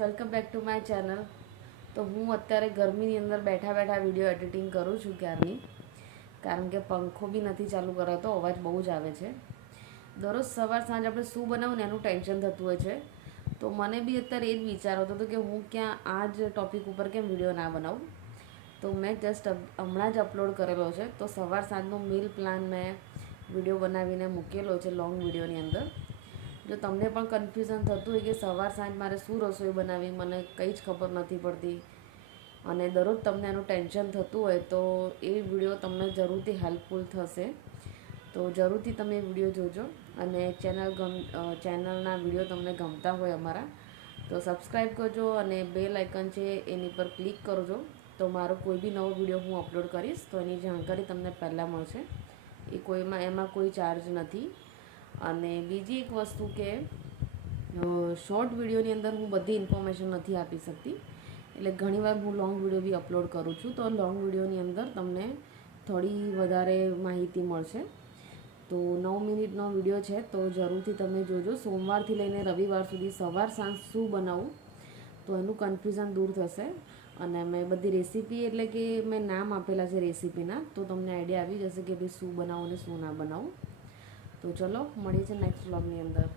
Welcome back to my channel. તો હું અત્યારે ગરમીની અંદર બેઠા બેઠા વિડીયો એડિટિંગ કરું છું ક્યારની, કારણ કે પંખો બી નથી ચાલુ કરાતો, અવાજ બહુ જ આવે છે. દરરોજ સવાર સાંજ આપણે શું બનાવું ને એનું ટેન્શન થતું હોય છે. તો મને બી અત્યારે એ જ વિચાર આવતો હતો કે હું ક્યાં આ જ ટૉપિક ઉપર કેમ વિડીયો ના બનાવું. તો મેં જસ્ટ હમણાં જ અપલોડ કરેલો છે. તો સવાર સાંજનો મીલ પ્લાન મેં વિડીયો બનાવીને મૂકેલો છે લોંગ વિડીયોની અંદર. જો તમને પણ કન્ફ્યુઝન થતું હોય કે સવાર સાંજ મારે શું રસોઈ બનાવી, મને કંઈ જ ખબર નથી પડતી, અને દરરોજ તમને એનું ટેન્શન થતું હોય, તો એ વિડીયો તમને જરૂરથી હેલ્પફુલ થશે. તો જરૂરથી તમે એ વિડીયો જોજો. અને ચેનલના વિડીયો તમને ગમતા હોય અમારા, તો સબસ્ક્રાઈબ કરજો અને બેલ આઇકન છે એની પર ક્લિક કરજો. તો મારો કોઈ બી નવો વિડીયો હું અપલોડ કરીશ તો એની જાણકારી તમને પહેલાં મળશે. એમાં કોઈ ચાર્જ નથી. અને બીજી એક વસ્તુ કે શોર્ટ વિડીયોની અંદર હું બધી ઇન્ફોર્મેશન નથી આપી શકતી, એટલે ઘણીવાર હું લોંગ વિડીયો બી અપલોડ કરું છું. તો લોંગ વિડીયોની અંદર તમને થોડી વધારે માહિતી મળશે. તો 9 મિનિટનો વિડીયો છે, તો જરૂરથી તમે જોજો. સોમવારથી લઈને રવિવાર સુધી સવાર સાંજ શું બનાવું, તો એનું કન્ફ્યુઝન દૂર થશે. અને મેં બધી રેસીપી, એટલે કે મેં નામ આપેલા છે રેસીપીના, તો તમને આઈડિયા આવી જશે કે ભાઈ શું બનાવું અને શું ના બનાવું. તો ચલો મળીએ છીએ નેક્સ્ટ વ્લોગની અંદર.